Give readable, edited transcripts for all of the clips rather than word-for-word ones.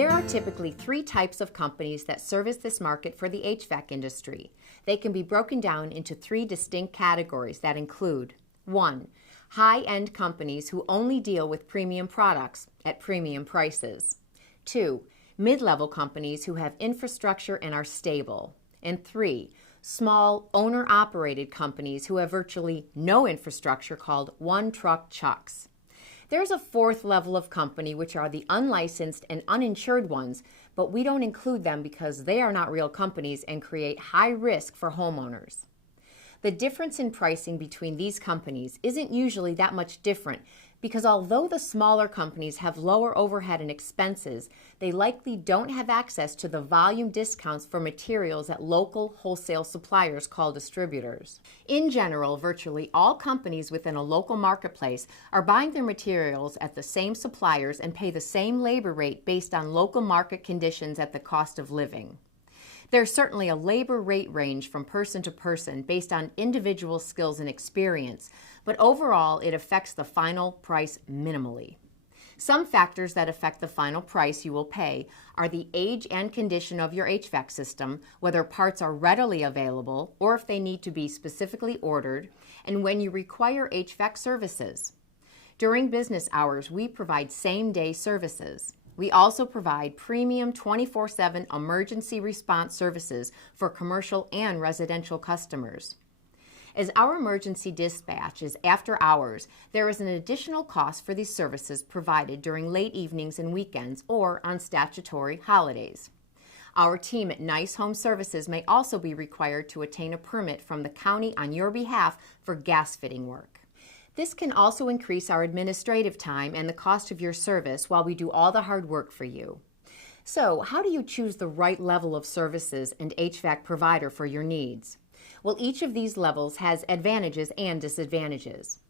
There are typically three types of companies that service this market for the HVAC industry. They can be broken down into three distinct categories that include 1. High-end companies who only deal with premium products at premium prices. 2. Mid-level companies who have infrastructure and are stable. And 3. Small, owner-operated companies who have virtually no infrastructure called one-truck chucks. There's a fourth level of company, which are the unlicensed and uninsured ones, but we don't include them because they are not real companies and create high risk for homeowners. The difference in pricing between these companies isn't usually that much different because although the smaller companies have lower overhead and expenses, they likely don't have access to the volume discounts for materials at local wholesale suppliers called distributors. In general, virtually all companies within a local marketplace are buying their materials at the same suppliers and pay the same labor rate based on local market conditions at the cost of living. There's certainly a labor rate range from person to person based on individual skills and experience, but overall it affects the final price minimally. Some factors that affect the final price you will pay are the age and condition of your HVAC system, whether parts are readily available or if they need to be specifically ordered, and when you require HVAC services. During business hours, we provide same-day services. We also provide premium 24/7 emergency response services for commercial and residential customers. As our emergency dispatch is after hours, there is an additional cost for these services provided during late evenings and weekends or on statutory holidays. Our team at Nice Home Services may also be required to obtain a permit from the county on your behalf for gas fitting work. This can also increase our administrative time and the cost of your service while we do all the hard work for you. So, how do you choose the right level of services and HVAC provider for your needs? Well, each of these levels has advantages and disadvantages.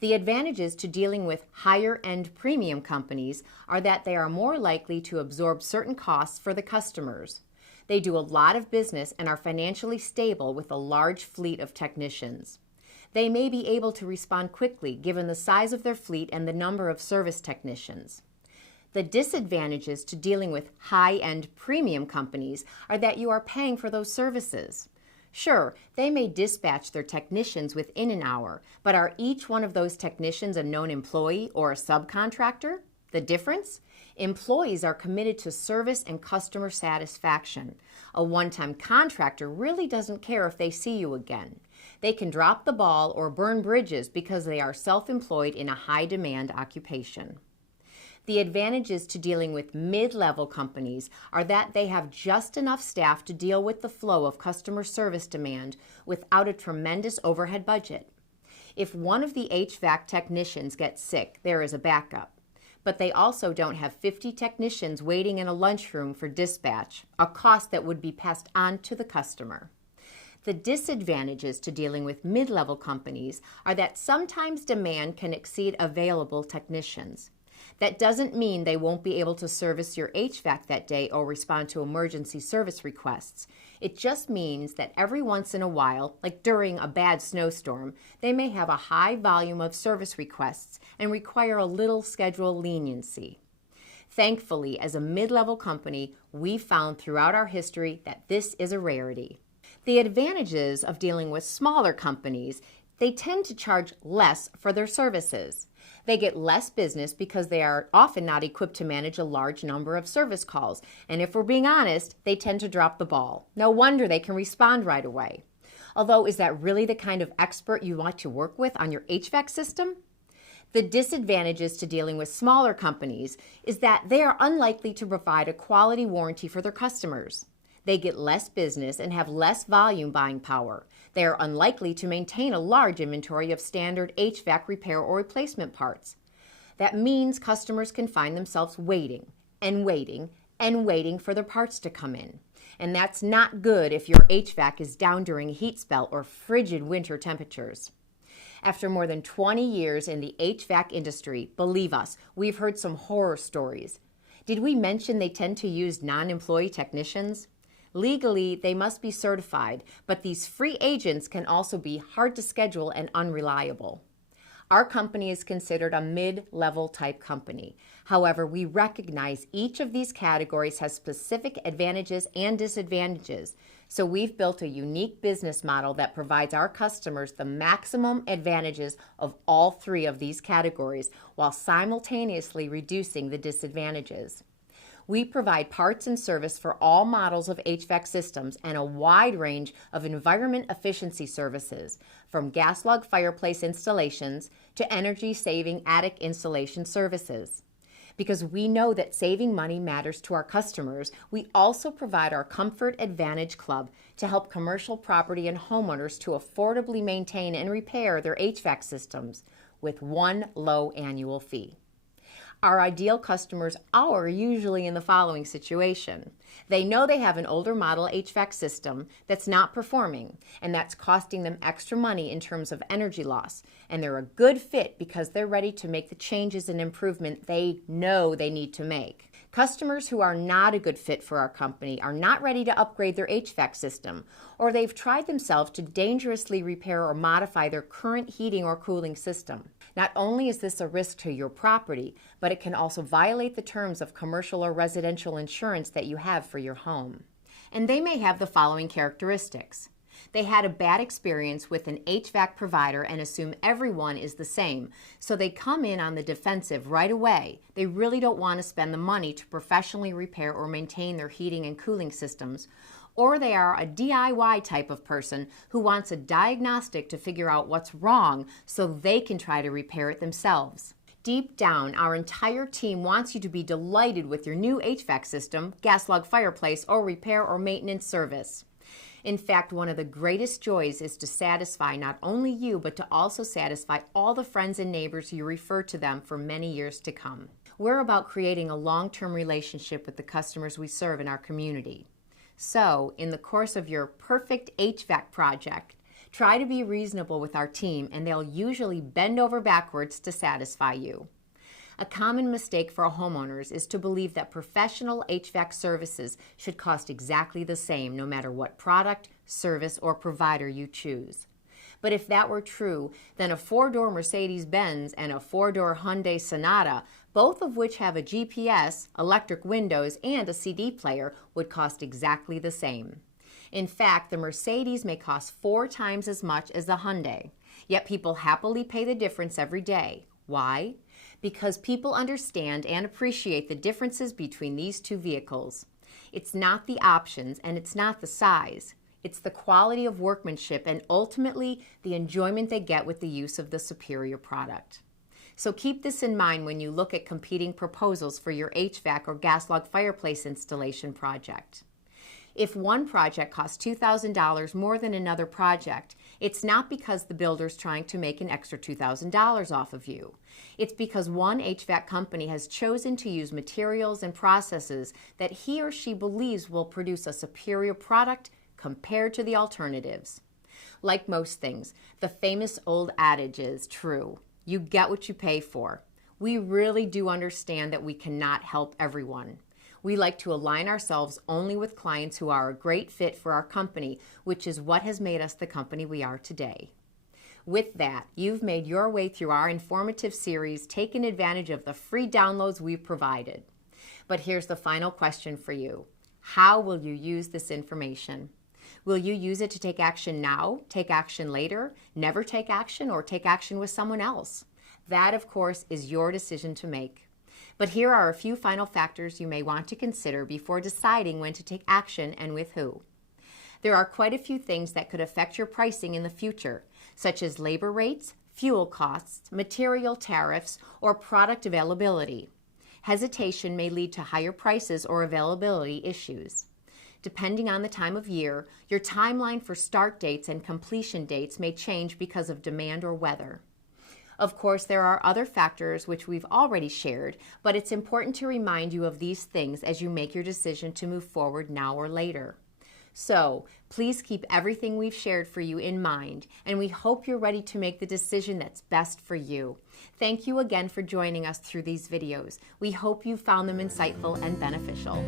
The advantages to dealing with higher-end premium companies are that they are more likely to absorb certain costs for the customers. They do a lot of business and are financially stable with a large fleet of technicians. They may be able to respond quickly given the size of their fleet and the number of service technicians. The disadvantages to dealing with high-end premium companies are that you are paying for those services. Sure, they may dispatch their technicians within an hour, but are each one of those technicians a known employee or a subcontractor? The difference? Employees are committed to service and customer satisfaction. A one-time contractor really doesn't care if they see you again. They can drop the ball or burn bridges because they are self-employed in a high-demand occupation. The advantages to dealing with mid-level companies are that they have just enough staff to deal with the flow of customer service demand without a tremendous overhead budget. If one of the HVAC technicians gets sick, there is a backup. But they also don't have 50 technicians waiting in a lunchroom for dispatch, a cost that would be passed on to the customer. The disadvantages to dealing with mid-level companies are that sometimes demand can exceed available technicians. That doesn't mean they won't be able to service your HVAC that day or respond to emergency service requests. It just means that every once in a while, like during a bad snowstorm, they may have a high volume of service requests and require a little schedule leniency. Thankfully, as a mid-level company, we've found throughout our history that this is a rarity. The advantages of dealing with smaller companies, they tend to charge less for their services. They get less business because they are often not equipped to manage a large number of service calls. And if we're being honest, they tend to drop the ball. No wonder they can respond right away. Although, is that really the kind of expert you want to work with on your HVAC system? The disadvantages to dealing with smaller companies is that they are unlikely to provide a quality warranty for their customers. They get less business and have less volume buying power. They are unlikely to maintain a large inventory of standard HVAC repair or replacement parts. That means customers can find themselves waiting and waiting and waiting for their parts to come in. And that's not good if your HVAC is down during a heat spell or frigid winter temperatures. After more than 20 years in the HVAC industry, believe us, we've heard some horror stories. Did we mention they tend to use non-employee technicians? Legally, they must be certified, but these free agents can also be hard to schedule and unreliable. Our company is considered a mid-level type company. However, we recognize each of these categories has specific advantages and disadvantages. So we've built a unique business model that provides our customers the maximum advantages of all three of these categories while simultaneously reducing the disadvantages. We provide parts and service for all models of HVAC systems and a wide range of environment efficiency services, from gas log fireplace installations to energy-saving attic installation services. Because we know that saving money matters to our customers, we also provide our Comfort Advantage Club to help commercial property and homeowners to affordably maintain and repair their HVAC systems with one low annual fee. Our ideal customers are usually in the following situation. They know they have an older model HVAC system that's not performing, and that's costing them extra money in terms of energy loss, and they're a good fit because they're ready to make the changes and improvement they know they need to make. Customers who are not a good fit for our company are not ready to upgrade their HVAC system, or they've tried themselves to dangerously repair or modify their current heating or cooling system. Not only is this a risk to your property, but it can also violate the terms of commercial or residential insurance that you have for your home. And they may have the following characteristics. They had a bad experience with an HVAC provider and assume everyone is the same, so they come in on the defensive right away. They really don't want to spend the money to professionally repair or maintain their heating and cooling systems. Or they are a DIY type of person who wants a diagnostic to figure out what's wrong so they can try to repair it themselves. Deep down, our entire team wants you to be delighted with your new HVAC system, gas log fireplace, or repair or maintenance service. In fact, one of the greatest joys is to satisfy not only you, but to also satisfy all the friends and neighbors you refer to them for many years to come. We're about creating a long-term relationship with the customers we serve in our community. So, in the course of your perfect HVAC project, try to be reasonable with our team, and they'll usually bend over backwards to satisfy you. A common mistake for homeowners is to believe that professional HVAC services should cost exactly the same no matter what product, service, or provider you choose. But if that were true, then a 4-door Mercedes-Benz and a 4-door Hyundai Sonata, both of which have a GPS, electric windows, and a CD player, would cost exactly the same. In fact, the Mercedes may cost 4 times as much as the Hyundai, yet people happily pay the difference every day. Why? Because people understand and appreciate the differences between these two vehicles. It's not the options and it's not the size. It's the quality of workmanship and ultimately the enjoyment they get with the use of the superior product. So keep this in mind when you look at competing proposals for your HVAC or gas log fireplace installation project. If one project costs $2,000 more than another project, it's not because the builder's trying to make an extra $2,000 off of you. It's because one HVAC company has chosen to use materials and processes that he or she believes will produce a superior product compared to the alternatives. Like most things, the famous old adage is true. You get what you pay for. We really do understand that we cannot help everyone. We like to align ourselves only with clients who are a great fit for our company, which is what has made us the company we are today. With that, you've made your way through our informative series, taking advantage of the free downloads we've provided. But here's the final question for you. How will you use this information? Will you use it to take action now, take action later, never take action, or take action with someone else? That, of course, is your decision to make. But here are a few final factors you may want to consider before deciding when to take action and with who. There are quite a few things that could affect your pricing in the future, such as labor rates, fuel costs, material tariffs, or product availability. Hesitation may lead to higher prices or availability issues. Depending on the time of year, your timeline for start dates and completion dates may change because of demand or weather. Of course, there are other factors which we've already shared, but it's important to remind you of these things as you make your decision to move forward now or later. So, please keep everything we've shared for you in mind, and we hope you're ready to make the decision that's best for you. Thank you again for joining us through these videos. We hope you found them insightful and beneficial.